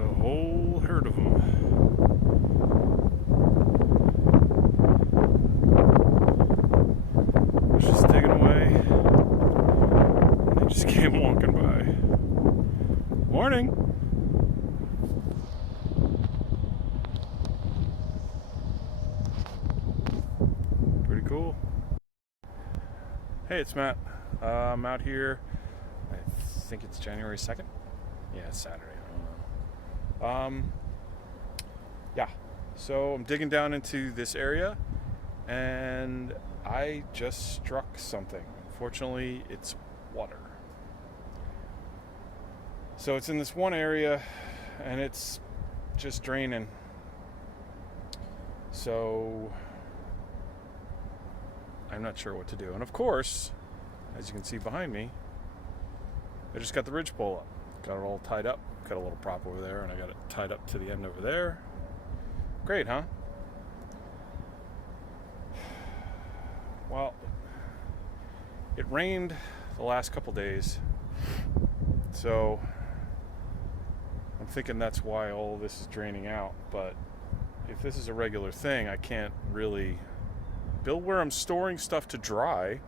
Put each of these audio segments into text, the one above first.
a whole herd of them. I was just digging away. They just came walking by. Morning. Pretty cool. Hey, it's Matt. I'm out here. I think it's January 2nd. Yeah, it's Saturday. I don't know. Yeah. So I'm digging down into this area, and I just struck something. Fortunately, it's water. So it's in this one area, and it's just draining. So I'm not sure what to do. And of course, as you can see behind me, I just got the ridgepole up. Got it all tied up. Got a little prop over there, and I got it tied up to the end over there. Great, huh? Well, it rained the last couple days, so I'm thinking that's why all of this is draining out. But if this is a regular thing, I can't really build where I'm storing stuff to dry.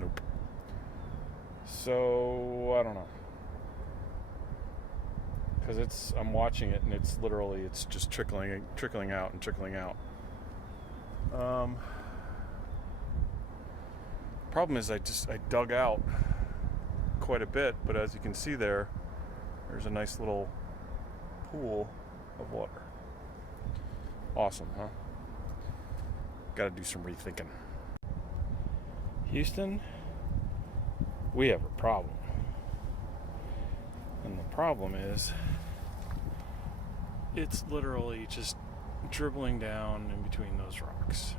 Nope. So I don't know, because I'm watching it, and it's just trickling out and trickling out. Problem is, I dug out quite a bit, but as you can see there's a nice little pool of water. Awesome, huh? Gotta do some rethinking. Houston, we have a problem. And the problem is, it's literally just dribbling down in between those rocks.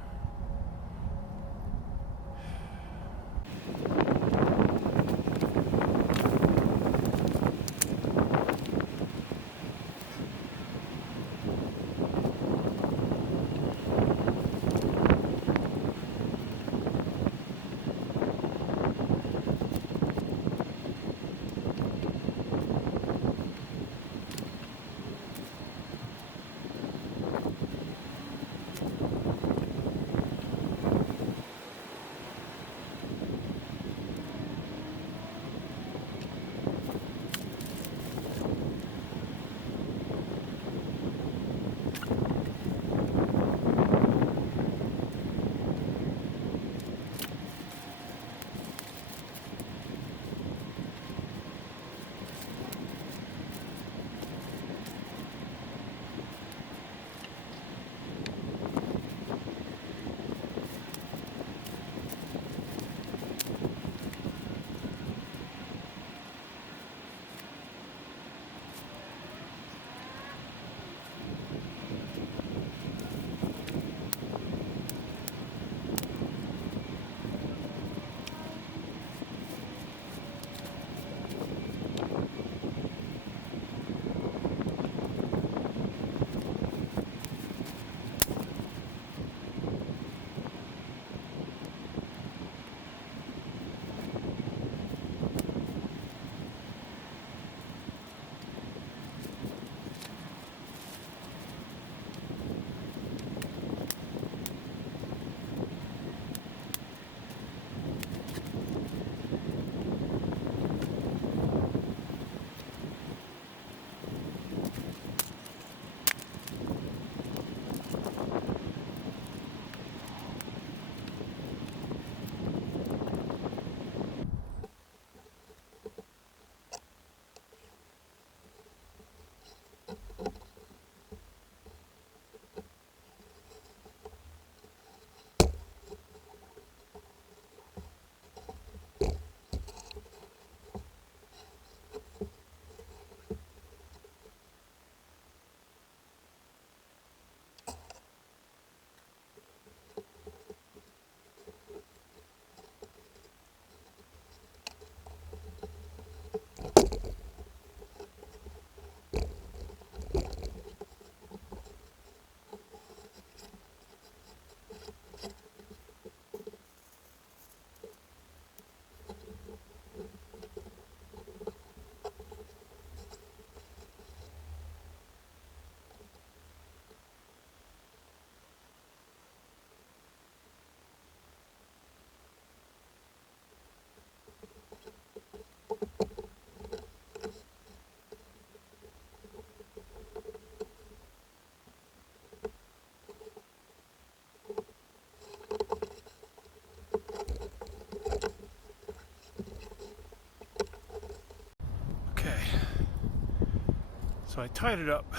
So I tied it up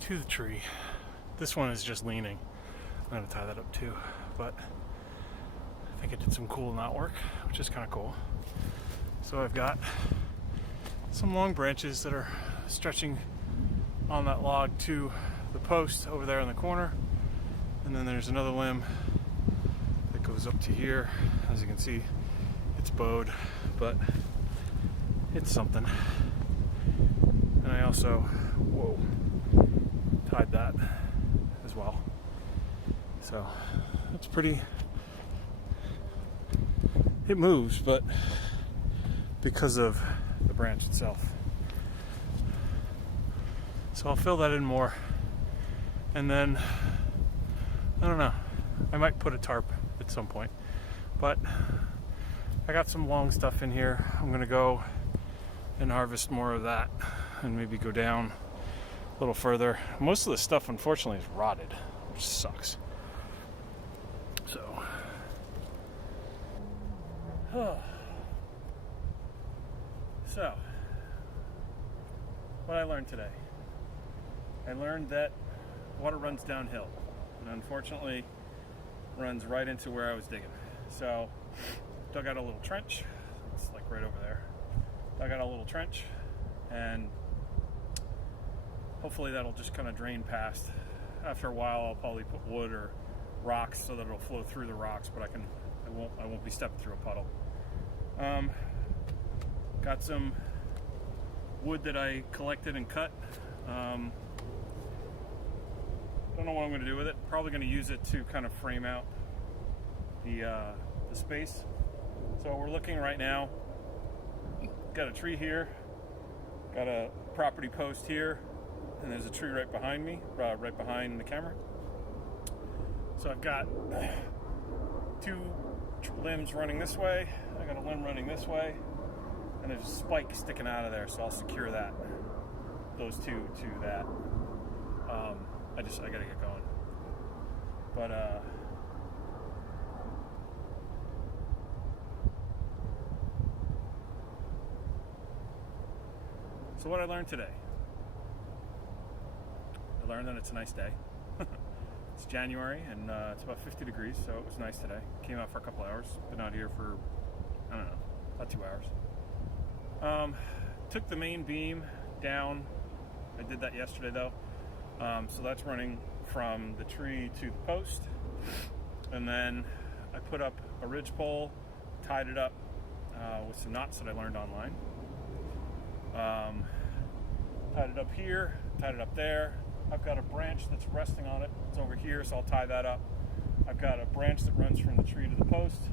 to the tree. This one is just leaning. I'm going to tie that up too, but I think I did some cool knot work, which is kind of cool. So I've got some long branches that are stretching on that log to the post over there in the corner, and then there's another limb that goes up to here. As you can see, it's bowed, but it's something. And I also tied that as well. So it's pretty, it moves, but because of the branch itself. So I'll fill that in more, and then I don't know, I might put a tarp at some point, but I got some long stuff in here. I'm gonna go and harvest more of that and maybe go down a little further. Most of the stuff unfortunately is rotted, which sucks. So what I learned today. I learned that water runs downhill, and unfortunately runs right into where I was digging. So dug out a little trench. It's like right over there. Dug out a little trench, and hopefully that'll just kind of drain past. After a while, I'll probably put wood or rocks so that it'll flow through the rocks, but I won't be stepping through a puddle. Got some wood that I collected and cut. Don't know what I'm going to do with it. Probably going to use it to kind of frame out the space. So we're looking right now. Got a tree here. Got a property post here, and there's a tree right behind me, right behind the camera. So I've got two limbs running this way. I got a limb running this way, and there's a spike sticking out of there. So I'll secure those two to that. I gotta get going. But so what I learned today. I learned that it's a nice day. It's January, and it's about 50 degrees, so it was nice today. Came out for a couple hours. Been out here for, I don't know, about 2 hours. Took the main beam down. I did that yesterday, though. So that's running from the tree to the post. And then I put up a ridge pole, tied it up with some knots that I learned online. Tied it up here, tied it up there. I've got a branch that's resting on it. It's over here, so I'll tie that up. I've got a branch that runs from the tree to the post,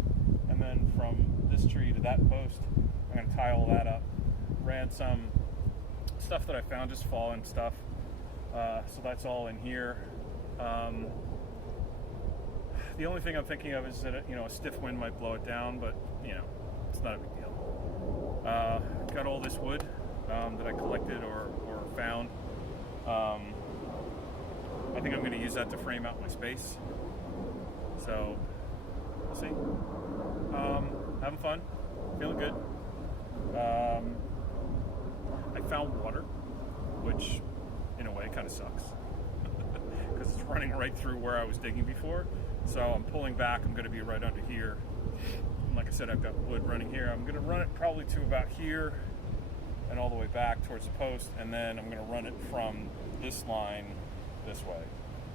and then from this tree to that post. I'm going to tie all that up. Ran some stuff that I found, just fallen stuff. So that's all in here. The only thing I'm thinking of is that a stiff wind might blow it down, but it's not a big deal. Got all this wood that I collected or found. I think I'm going to use that to frame out my space. So we'll see. Having fun, feeling good. I found water, which in a way kind of sucks because it's running right through where I was digging before. So I'm pulling back. I'm going to be right under here. And like I said, I've got wood running here. I'm going to run it probably to about here and all the way back towards the post, and then I'm going to run it from this line this way.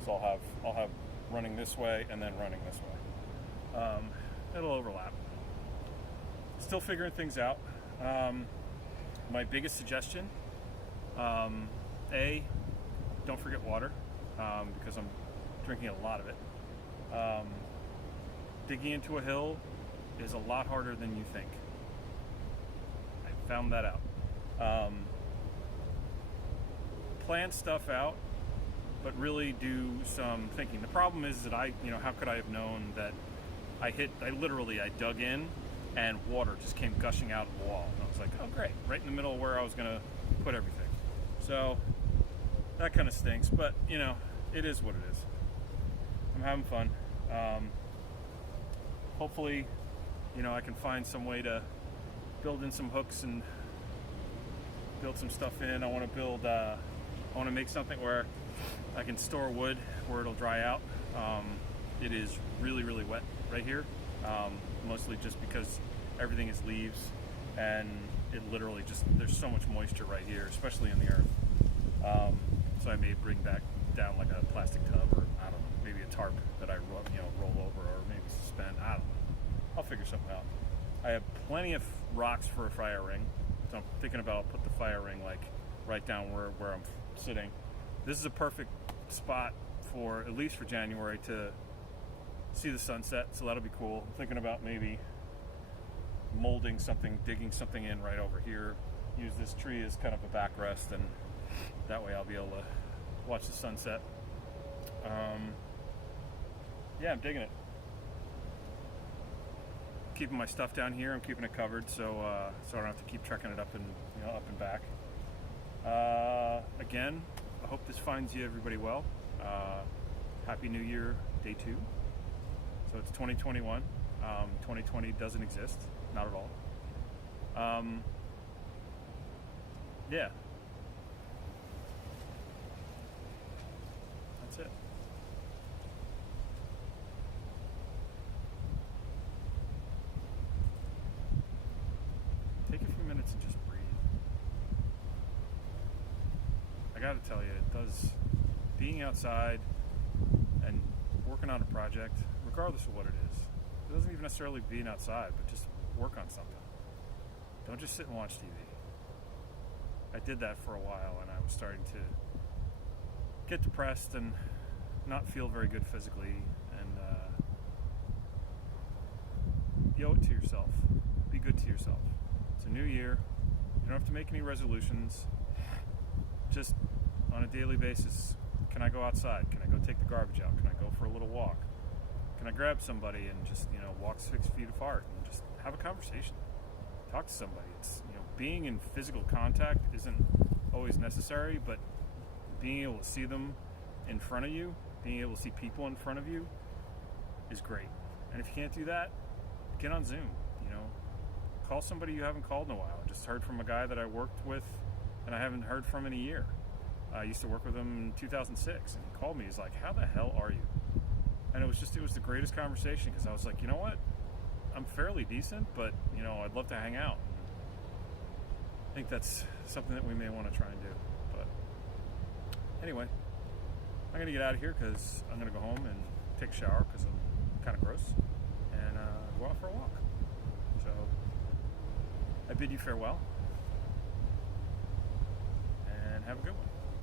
So I'll have running this way and then running this way. It'll overlap. Still figuring things out. My biggest suggestion, A, don't forget water, because I'm drinking a lot of it. Digging into a hill is a lot harder than you think. I found that out. Plan stuff out, but really do some thinking. The problem is that how could I have known that I dug in and water just came gushing out of the wall. And I was like, oh great, right in the middle of where I was gonna put everything. So that kind of stinks, but it is what it is. I'm having fun. Hopefully, I can find some way to build in some hooks and build some stuff in. I want to make something where I can store wood where it'll dry out. It is really, really wet right here, mostly just because everything is leaves, and it literally just, there's so much moisture right here, especially in the earth. So I may bring back down like a plastic tub, or I don't know, maybe a tarp that I roll over, or maybe suspend. I don't know. I'll figure something out. I have plenty of rocks for a fire ring, so I'm thinking about I'll put the fire ring like right down where I'm sitting. This is a perfect spot for, at least for January, to see the sunset, so that'll be cool. I'm thinking about maybe molding something, digging something in right over here, use this tree as kind of a backrest, and that way I'll be able to watch the sunset. Yeah, I'm digging it. Keeping my stuff down here, I'm keeping it covered, so I don't have to keep trekking it up and back. Again, I hope this finds you everybody well. Happy New Year, day 2. So it's 2021. 2020 doesn't exist, not at all. Yeah. That's it. Take a few minutes and just breathe. I gotta tell you, it does, being outside and working on a project, regardless of what it is, it doesn't even necessarily being outside, but just work on something. Don't just sit and watch TV. I did that for a while, and I was starting to get depressed and not feel very good physically, and you owe it to yourself. Be good to yourself. It's a new year. You don't have to make any resolutions. Just on a daily basis, can I go outside? Can I go take the garbage out? Can I go for a little walk? Can I grab somebody and just, walk 6 feet apart and just have a conversation? Talk to somebody. It's, being in physical contact isn't always necessary, but being able to see them in front of you, being able to see people in front of you is great. And if you can't do that, get on Zoom, call somebody you haven't called in a while. I just heard from a guy that I worked with and I haven't heard from in a year. I used to work with him in 2006, and he called me. He's like, "How the hell are you?" And it was the greatest conversation, because I was like, you know what? I'm fairly decent, but, I'd love to hang out. I think that's something that we may want to try and do. But anyway, I'm going to get out of here because I'm going to go home and take a shower because I'm kind of gross, and go out for a walk. So I bid you farewell, and have a good one.